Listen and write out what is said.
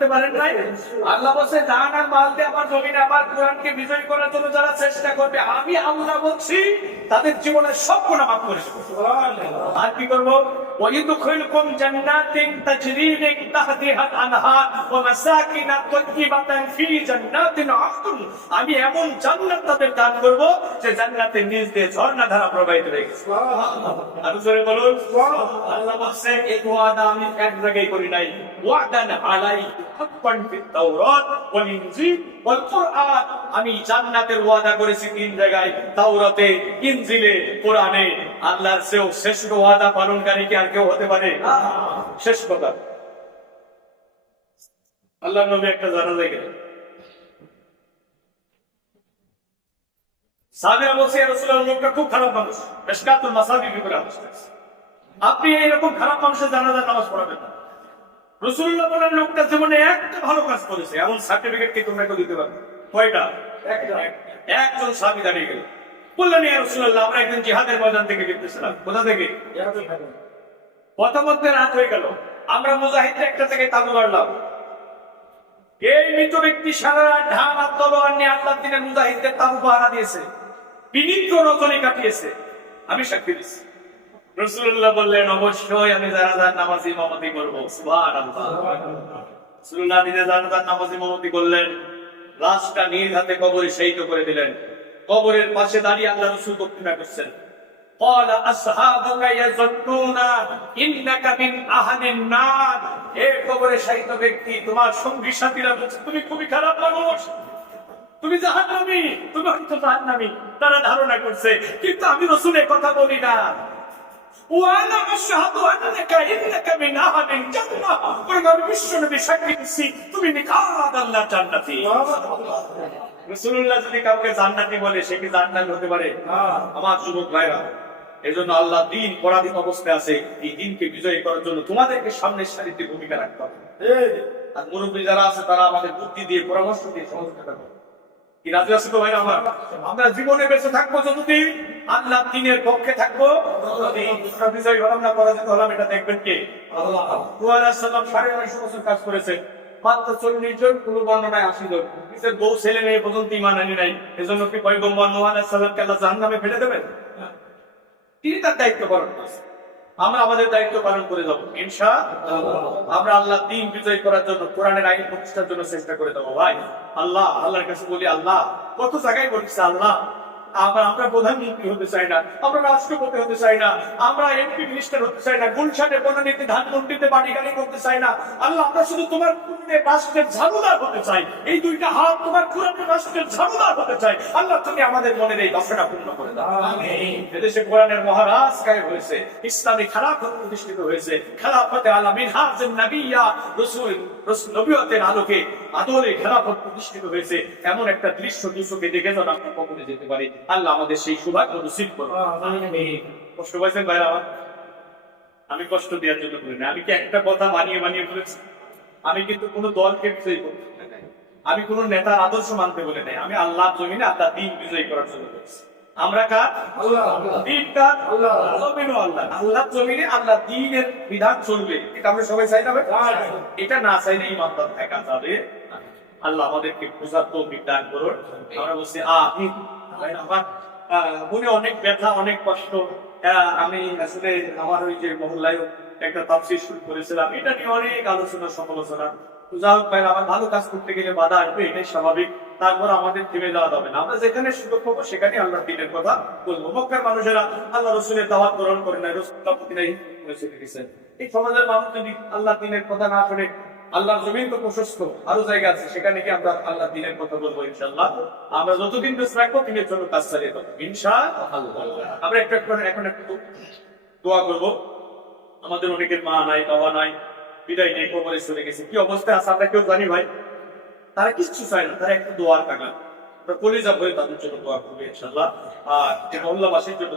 করতে পারেন নাই? আল্লাহ বলছে জান আর মাল দিয়ে আমার জমিনে আমার কোরআনকে বিজয় করার জন্য যারা চেষ্টা করবে, আমি আল্লাহ বলছি তাদের জীবনের সব গুনাহ মাফ করে দেব। আর কি করবো? ويدخلكم جنات تجري من تحتها الانهار ومساكن طيبة في جنات عدن। আমি এমন জান্নাত তাদের দান করব যে জান্নাতের নিচ দিয়ে ঝর্ণা ধারা প্রবাহিত হয়ে গেছে। আর জোরে বলুন আল্লাহ বলছে এই ওয়াদা আমি এক জায়গায় করি নাই, ওয়াদান আলাই হাক্কান ফিত তাওরাত ওয়াল ইনজিল ওয়াল কুরআন। আমি জান্নাতের ওয়াদা করেছি তিন জায়গায়, তাওরাতে, ইনজিলে, কোরআনে। আল্লাহর চেয়েও শ্রেষ্ঠ ওয়াদা পালনকারী কি আর কেউ হতে পারে? শেষ কথা, আল্লাহর নবী একটা জানাজায় গেলেন। সাহাবীরা বলছে ইয়া রাসূলুল্লাহ লোকটা খুব খারাপ মানুষ, মিশকাতুল মাসাবিহ করে আসছে, আপনি এইরকম খারাপ মানুষের জানাজার নামাজ পড়াবেন না। রাসূলুল্লাহ বলেন লোকটা জীবনে একটা ভালো কাজ করেছে, এমন সার্টিফিকেট কি তোমরা কেউ দিতে পারবে? কয়টা? একজন সাহাবী দাঁড়িয়ে গেল, বললেন ইয়া রাসূলুল্লাহ আমরা একদিন জিহাদের ময়দান থেকে ফিরতেছিলাম। কোথা থেকে? পথমধ্যে রাত হয়ে গেল, আমরা মুজাহিদরা একটা থেকে তাবু গাড়লাম। এই মৃত ব্যক্তি সারা রাত ঢাল আর তলোয়ার নিয়ে আল্লাহর দিনের মুজাহিদদের তাবু পাহারা দিয়েছে, বিনিদ্র রজনী কাটিয়েছে, আমি সাক্ষী দিচ্ছি। রাসূলুল্লাহ বললেন অবশ্যই আমি জানাজার নামাজ ইমামতি করব। সুবহানাল্লাহ। রাসূলুল্লাহ নিজে জানাজার নামাজ ইমামতি করলেন, লাশটা নিজ হাতে কবরে শহীদ করে দিলেন। কবরের পাশে দাঁড়িয়ে আল্লাহ রাসূল বক্তৃতা করছেন, ক্বালা আসহাবুকা ইয়াযুন্নুনা ইন্নাকা মিন আহলিন নার। এই কবরে শহীদ ব্যক্তি তোমার সঙ্গী সাথীরা বলছে তুমি খুবই খারাপ মানুষ, তুমি জাহান্নামী, তুমি হয়তো জাহান্নামী, তারা ধারণা করছে, কিন্তু আমি রাসূলের কথা বলি না। ওয়ানা আশহাদু আন্নাকা ইন্নাকা মিন আহলিল জান্নাহ। আমি বিশ্বনবী সাক্ষী দিচ্ছি তুমি নিখাত আল্লাহর জান্নাতি। রাসূলুল্লাহ যদি কাউকে জান্নাতি বলে সে কি জান্নাতি হতে পারে? আমার যুবক ভাইরা, এজন্য আল্লাহ দ্বীন পরাধীন অবস্থায় আছে, এই দ্বীনকে বিজয়ী করার জন্য তোমাদেরকে সামনের সারিতে ভূমিকা রাখতে হবে। আর মুরব্বী যারা আছে তারা আমাদের বুদ্ধি দিয়ে পরামর্শ দিয়ে সহযোগিতা করবে। কি রাজি আছে তো ভাই? আমরা জীবনে বেঁচে থাকবো যতদিন, আল্লাহ দ্বীনের পক্ষে থাকবো ততদিন। বিজয়ী হলাম না পরাজিত হলাম এটা দেখবেন কে? আল্লাহ। নূহ আলাইহিস সালাম 950 বছর কাজ করেছে, মাত্র 40 জন, কোন বর্ণনায় 80 জন। নিজের বউ ছেলে মেয়ে পর্যন্ত ঈমান আনে নাই। এজন্য কি পয়গম্বর নূহ আলাইহিস সালামকে আল্লাহ জাহান্নামে ফেলে দেবেন? তিনি তার দায়িত্ব পালন করেছেন, আমরা আমাদের দায়িত্ব পালন করে যাবো ইনশাআল্লাহ। আমরা আল্লাহ দ্বীন বিজয় করার জন্য, কোরআনের আইন প্রতিষ্ঠার জন্য চেষ্টা করে দেবো। ভাই আল্লাহর কাছে বলি, আল্লাহ কত জায়গায় বলছে আল্লাহ আমরা প্রধানমন্ত্রী হতে চাই না, আমরা রাষ্ট্রপতি হতে চাই না, আমরা এমপি মিনিস্টার হতে চাই না, গুলশানে বনানীতে ধানমন্ডিতে বাড়ি গাড়ি করতে চাই না। আল্লাহ আমরা শুধু তোমার কোরআনের রাষ্ট্রের ঝাড়ুদার হতে চাই, এই দুইটা হাত তোমার কোরআনের রাষ্ট্রের ঝাড়ুদার হতে চাই। আল্লাহ তুমি আমাদের মনের এই বাসনা পূর্ণ করে দাও। এদেশে কোরআনের মহারাজ কায়েম হয়েছে, ইসলামী খেলাফত প্রতিষ্ঠিত হয়েছে, খেলাফতে আলা মিনহাজুন নবিয়্যা, রাসূল নবুয়তের আলোকে আদরে খেলাফত প্রতিষ্ঠিত হয়েছে। এমন একটা দৃশ্য দুচোখে দেখে যেন আমরা কখনো যেতে পারি। আল্লাহ আমাদের সেই সৌভাগ্য নসিব করুন। কষ্ট পাইছেন ভাইরা আমার? আমি কষ্ট দেওয়ার জন্য বলি না, আমি কি একটা কথা বানিয়ে বলেছি? আমি কিন্তু কোন দলকে বিজয়ী করতে নাই, আমি কোন নেতার আদর্শ মানতে বলে নাই, আমি আল্লাহ জমিনে আল্লাহ দ্বীন বিজয়ী করার জন্য বলেছি। আমরা কার? দ্বীন কার? আল্লাহ জমিনে আল্লাহ দ্বীনের বিধান চলবে, এটা আমরা সবাই চাই না? এটা না চাইলে ইমানদার থাকা যাবে। আল্লাহ আমাদেরকে বোঝার তৌফিক দান করুন। আমরা বলছি আমিন। আমার মনে অনেক ব্যথা, অনেক কষ্ট। আমি আসলে আমার ওই যে মহল্লায় একটা তাফসীর শুরু করেছিলাম, এটা নিয়ে অনেক আলোচনা সমালোচনা। যাই হোক ভাই, আমার ভালো কাজ করতে গেলে বাধা আসবে, এটাই স্বাভাবিক। তারপর আমাদের থেমে যাওয়া যাবে না, আমরা যেখানে সুযোগ পাবো সেখানে আল্লাহ দ্বীনের কথা বলবো। মক্কার মানুষেরা আল্লাহ রাসূলের দাওয়াত গ্রহণ করে নাই, রাসূলুল্লাহ প্রতিনিধি হয়েছে গেছেন। এই সমাজের মানুষ যদি আল্লাহ দ্বীনের কথা না শুনে, আল্লাহর জমিন তো প্রশস্ত, আরো জায়গা আছে, সেখানে কি আমরা আল্লাহ দ্বীনের কথা বলবো ইনশাআল্লাহ। আমরা যতদিন বেঁচে থাকবো দিনের জন্য কাজ চালিয়ে যাবো ইনশাআল্লাহ। আমরা এখন একটু দোয়া করবো। আমাদের অনেকের মা নাই, বাবা নাই, বিদায় নেই, কবরে চলে গেছে, কি অবস্থায় আছে আমরা কেউ জানি ভাই। তারা কিছু চায় না, তারা একটু দোয়ার কাঙাল। আমরা কলিজা ভরে তাদের জন্য দোয়া করবো ইনশাআল্লাহ। আর মহল্লাবাসীর জন্য